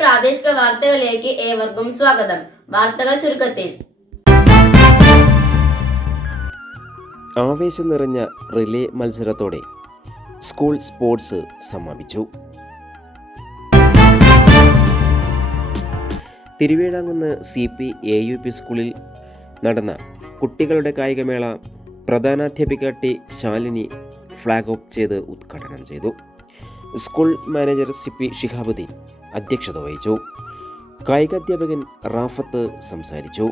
പ്രാദേശിക വാർത്തകളിലേക്ക് ഏവർക്കും സ്വാഗതം. വാർത്തകൾ ചുരുക്കത്തിൽ. ആവേശം നിറഞ്ഞ റിലേ മത്സരത്തോടെ സ്കൂൾ സ്പോർട്സ് സമാപിച്ചു. Thiruvazhamkunnu C P A U P സ്കൂളിൽ നടന്ന കുട്ടികളുടെ കായികമേള പ്രധാനാധ്യാപിക ടി ശാലിനി ഫ്ലാഗ് ഓഫ് ചെയ്ത് ഉദ്ഘാടനം ചെയ്തു. School manager C P Shihabuddin അധ്യക്ഷത വഹിച്ചു. കായികാധ്യാപകൻ റാഫത്ത് സംസാരിച്ചു.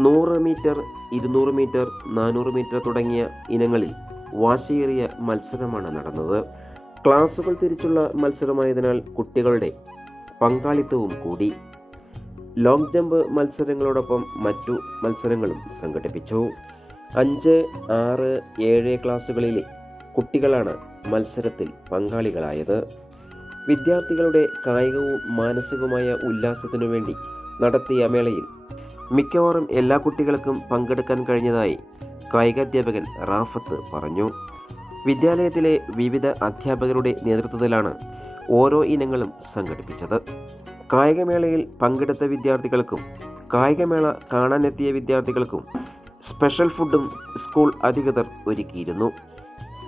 നൂറ് മീറ്റർ ഇരുന്നൂറ് മീറ്റർ നാനൂറ് മീറ്റർ തുടങ്ങിയ ഇനങ്ങളിൽ വാശിയേറിയ മത്സരമാണ് നടന്നത്. ക്ലാസുകൾ തിരിച്ചുള്ള മത്സരമായതിനാൽ കുട്ടികളുടെ പങ്കാളിത്തവും കൂടി. ലോങ് ജമ്പ് മത്സരങ്ങളോടൊപ്പം മറ്റു മത്സരങ്ങളും സംഘടിപ്പിച്ചു. അഞ്ച് ആറ് ഏഴ് ക്ലാസ്സുകളിലെ കുട്ടികളാണ് മത്സരത്തിൽ പങ്കാളികളായത്. വിദ്യാർത്ഥികളുടെ കായികവും മാനസികവുമായ ഉല്ലാസത്തിനു വേണ്ടി നടത്തിയ മേളയിൽ മിക്കവാറും എല്ലാ കുട്ടികൾക്കും പങ്കെടുക്കാൻ കഴിഞ്ഞതായി കായികാധ്യാപകൻ റാഫത്ത് പറഞ്ഞു. വിദ്യാലയത്തിലെ വിവിധ അധ്യാപകരുടെ നേതൃത്വത്തിലാണ് ഓരോ ഇനങ്ങളും സംഘടിപ്പിച്ചത്. കായികമേളയിൽ പങ്കെടുത്ത വിദ്യാർത്ഥികൾക്കും കായികമേള കാണാനെത്തിയ വിദ്യാർത്ഥികൾക്കും സ്പെഷ്യൽ ഫുഡും സ്കൂൾ അധികൃതർ ഒരുക്കിയിരുന്നു.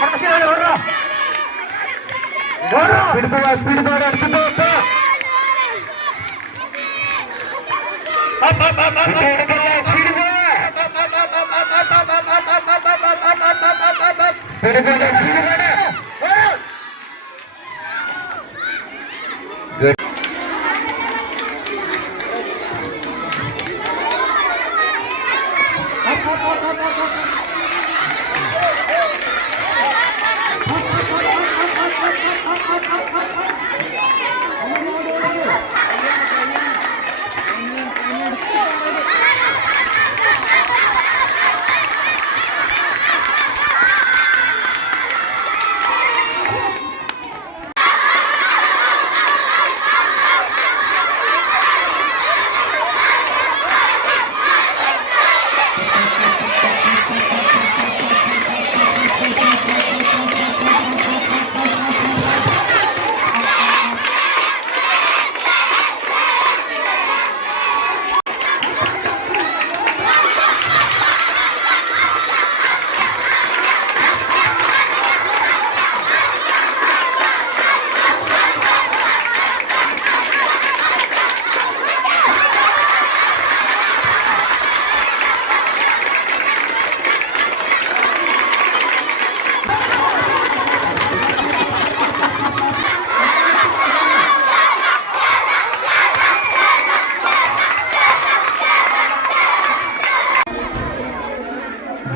ദൃശ്യമികവിലേക്ക് സ്പീഡ് പോവാ സ്പീഡ് പോവാ അടുത്തുണ്ടോ സ്പീഡ് പോവാ സ്പീഡ് പോവാ